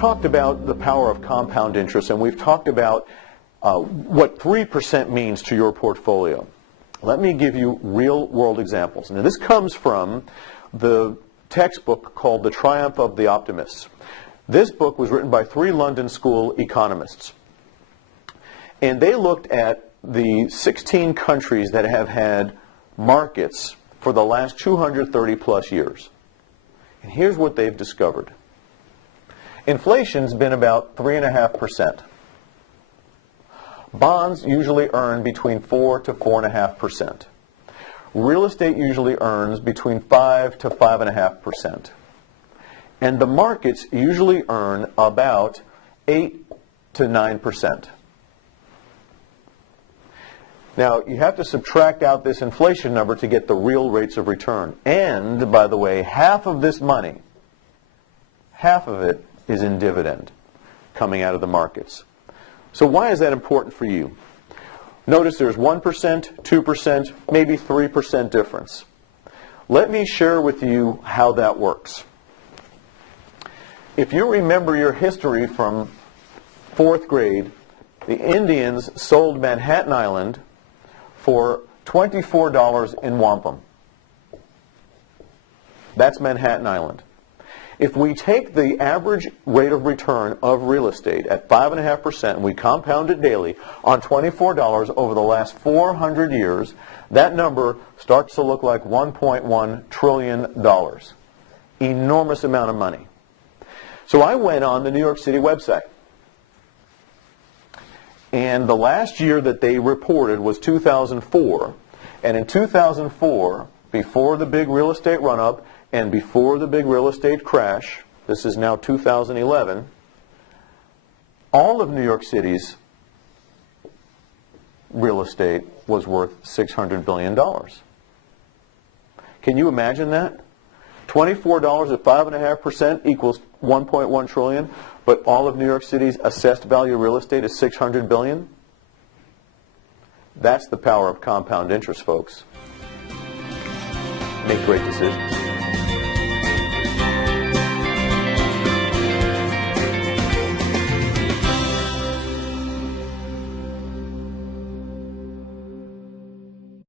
talked about the power of compound interest, and we've talked about what 3% means to your portfolio. Let me give you real-world examples. Now, this comes from the textbook called The Triumph of the Optimists. This book was written by 3 London School economists. And they looked at the 16 countries that have had markets for the last 230 plus years. And here's what they've discovered. Inflation's been about 3.5%. Bonds usually earn between 4 to 4.5%. Real estate usually earns between 5 to 5.5%. And the markets usually earn about 8 to 9%. Now, you have to subtract out this inflation number to get the real rates of return. And, by the way, half of this money, half of it is in dividend coming out of the markets. So why is that important for you? Notice there's 1%, 2%, maybe 3% difference. Let me share with you how that works. If you remember your history from 4th grade, the Indians sold Manhattan Island for $24 in wampum. That's Manhattan Island. If we take the average rate of return of real estate at 5.5% and we compound it daily on $24 over the last 400 years, that number starts to look like $1.1 trillion. Enormous amount of money. So I went on the New York City website. And the last year that they reported was 2004. And in 2004, before the big real estate run-up and before the big real estate crash, this is now 2011, all of New York City's real estate was worth $600 billion. Can you imagine that? $24 at 5.5% equals $1.1 trillion, but all of New York City's assessed value of real estate is $600 billion? That's the power of compound interest, folks. Make great decisions.